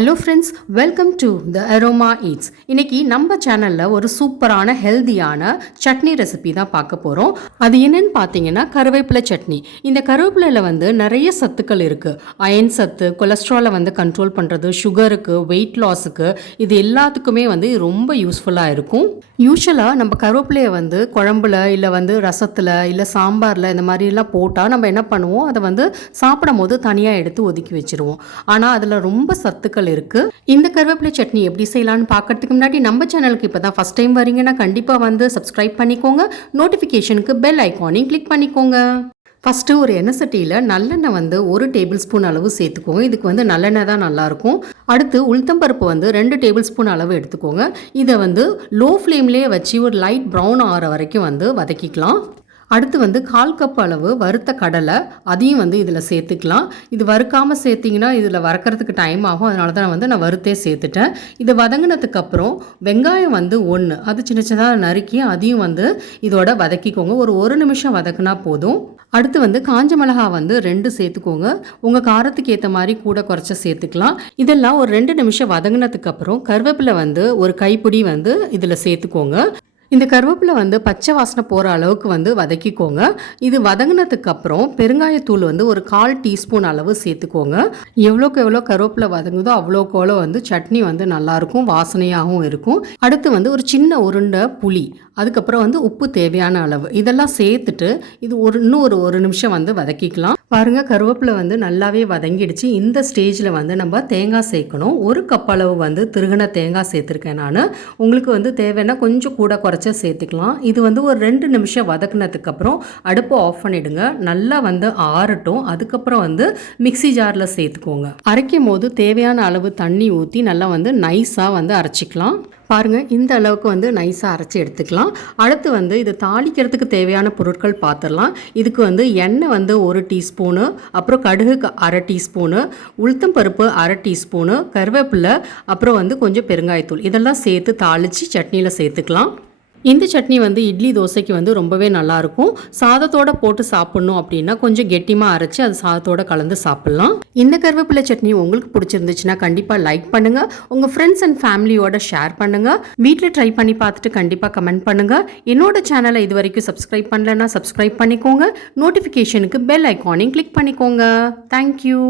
Hello friends, welcome to the aroma eats. இன்னைக்கு நம்ம சேனலில் ஒரு சூப்பரான ஹெல்தியான சட்னி ரெசிபி தான் பார்க்க போகிறோம். அது என்னன்னு பார்த்தீங்கன்னா கருவேப்பிலை சட்னி. இந்த கருவேப்பிலையில் வந்து நிறைய சத்துக்கள் இருக்குது. அயன் சத்து, கொலஸ்ட்ராலை வந்து கண்ட்ரோல் பண்ணுறது, சுகருக்கு, வெயிட் லாஸுக்கு, இது எல்லாத்துக்குமே வந்து ரொம்ப யூஸ்ஃபுல்லாக இருக்கும். யூஸ்வலாக நம்ம கருவேப்பிலையை வந்து குழம்புல இல்லை வந்து ரசத்தில் இல்லை சாம்பாரில் இந்த மாதிரிலாம் போட்டால் நம்ம என்ன பண்ணுவோம், அதை வந்து சாப்பிடும் போது தனியாக எடுத்து ஒதுக்கி வச்சுருவோம். ஆனால் அதில் ரொம்ப சத்துக்கள் இருக்கு. இந்த கருவேப்பிலை சட்னி எப்படி செய்யலாம்னு பார்க்கறதுக்கு முன்னாடி நம்ம சேனலுக்கு இப்பதான் ஃபர்ஸ்ட் டைம் வரீங்கன்னா கண்டிப்பா வந்து சப்ஸ்கிரைப் பண்ணிக்கோங்க. நோட்டிஃபிகேஷனுக்கு பெல் ஐகானையும் கிளிக் பண்ணிக்கோங்க. ஃபஸ்ட்டு ஒரு எண்ணெய் சட்டியில் நல்லெண்ணெய் வந்து 1 டேபிள் ஸ்பூன் அளவு சேர்த்துக்கோங்க. இதுக்கு வந்து நல்லெண்ணெய் தான் நல்லாயிருக்கும். அடுத்து உளுத்தம்பருப்பு வந்து 2 டேபிள் ஸ்பூன் அளவு எடுத்துக்கோங்க. இதை வந்து லோ ஃப்ளேம்லேயே வச்சு ஒரு லைட் ப்ரௌன் ஆகிற வரைக்கும் வந்து வதக்கிக்கலாம். அடுத்து வந்து 1/4 கப் அளவு வறுத்த கடலை, அதையும் வந்து இதில் சேர்த்துக்கலாம். இது வறுக்காமல் சேர்த்திங்கன்னா இதில் வறுக்கிறதுக்கு டைம் ஆகும். அதனால தான் நான் வறுத்தே சேர்த்துட்டேன். இதை வதங்கினதுக்கப்புறம் வெங்காயம் வந்து 1 அது சின்ன சின்னதாக நறுக்கி அதையும் வந்து இதோட வதக்கிக்கோங்க. ஒரு நிமிஷம் வதக்குனா போதும். அடுத்து வந்து காஞ்ச மிளகா வந்து 2 சேர்த்துக்கோங்க. உங்கள் காரத்துக்கு ஏற்ற மாதிரி கூட குறைச்ச சேர்த்துக்கலாம். இதெல்லாம் ஒரு 2 நிமிஷம் வதங்கினதுக்கப்புறம் கருவேப்பிலை வந்து ஒரு கைப்பிடி வந்து இதில் சேர்த்துக்கோங்க. இந்த கருவேப்பிலை வந்து பச்சை வாசனை போகிற அளவுக்கு வந்து வதக்கிக்கோங்க. இது வதங்கினதுக்கப்புறம் பெருங்காயத்தூள் வந்து ஒரு 1/4 டீஸ்பூன் அளவு சேர்த்துக்கோங்க. எவ்வளோக்கு எவ்வளோ கருவேப்பிலை வதங்குதோ அவ்வளோக்கு அவ்வளோ வந்து சட்னி வந்து நல்லாயிருக்கும், வாசனையாகவும் இருக்கும். அடுத்து வந்து ஒரு சின்ன உருண்டை புளி, அதுக்கப்புறம் வந்து உப்பு தேவையான அளவு, இதெல்லாம் சேர்த்துட்டு இது இன்னும் ஒரு நிமிஷம் வந்து வதக்கிக்கலாம். பாருங்கள், கருவேப்பிலை வந்து நல்லாவே வதங்கிடுச்சு. இந்த ஸ்டேஜில் வந்து நம்ம தேங்காய் சேர்க்கணும். 1 கப் அளவு வந்து திருகின தேங்காய் சேர்த்துருக்கேன் நான். உங்களுக்கு வந்து தேவைன்னா கொஞ்சம் கூட குறைச்ச சேர்த்துக்கலாம். இது வந்து ஒரு 2 நிமிஷம் வதக்குனதுக்கப்புறம் அடுப்பை ஆஃப் பண்ணிவிடுங்க. நல்லா வந்து ஆறட்டும். அதுக்கப்புறம் வந்து மிக்சி ஜாரில் சேர்த்துக்கோங்க. அரைக்கும் போது தேவையான அளவு தண்ணி ஊற்றி நல்லா வந்து நைஸாக வந்து அரைச்சிக்கலாம். பாருங்கள், இந்த அளவுக்கு வந்து நைஸாக அரைச்சி எடுத்துக்கலாம். அடுத்து வந்து இதை தாளிக்கிறதுக்கு தேவையான பொருட்கள் பார்த்துடலாம். இதுக்கு வந்து எண்ணெய் வந்து 1 டீஸ்பூனு, அப்புறம் கடுகு 1/2 டீஸ்பூனு, உளுத்தம் பருப்பு 1/2 டீஸ்பூனு, கருவேப்பிலை, அப்புறம் வந்து கொஞ்சம் பெருங்காயத்தூள், இதெல்லாம் சேர்த்து தாளித்து சட்னியில் சேர்த்துக்கலாம். இந்த சட்னி வந்து இட்லி தோசைக்கு வந்து ரொம்பவே நல்லாயிருக்கும். சாதத்தோடு போட்டு சாப்பிட்ணும் அப்படின்னா கொஞ்சம் கெட்டிமாக அரைச்சி அது சாதத்தோடு கலந்து சாப்பிட்லாம். இந்த கருவேப்பிலை சட்னி உங்களுக்கு பிடிச்சிருந்துச்சுன்னா கண்டிப்பாக லைக் பண்ணுங்கள். உங்கள் ஃப்ரெண்ட்ஸ் அண்ட் ஃபேமிலியோட ஷேர் பண்ணுங்கள். வீட்டில் ட்ரை பண்ணி பார்த்துட்டு கண்டிப்பாக கமெண்ட் பண்ணுங்கள். என்னோட சேனலை இது வரைக்கும் சப்ஸ்கிரைப் பண்ணலைன்னா சப்ஸ்கிரைப் பண்ணிக்கோங்க. நோட்டிஃபிகேஷனுக்கு பெல் ஐக்கானையும் கிளிக் பண்ணிக்கோங்க. தேங்க்யூ.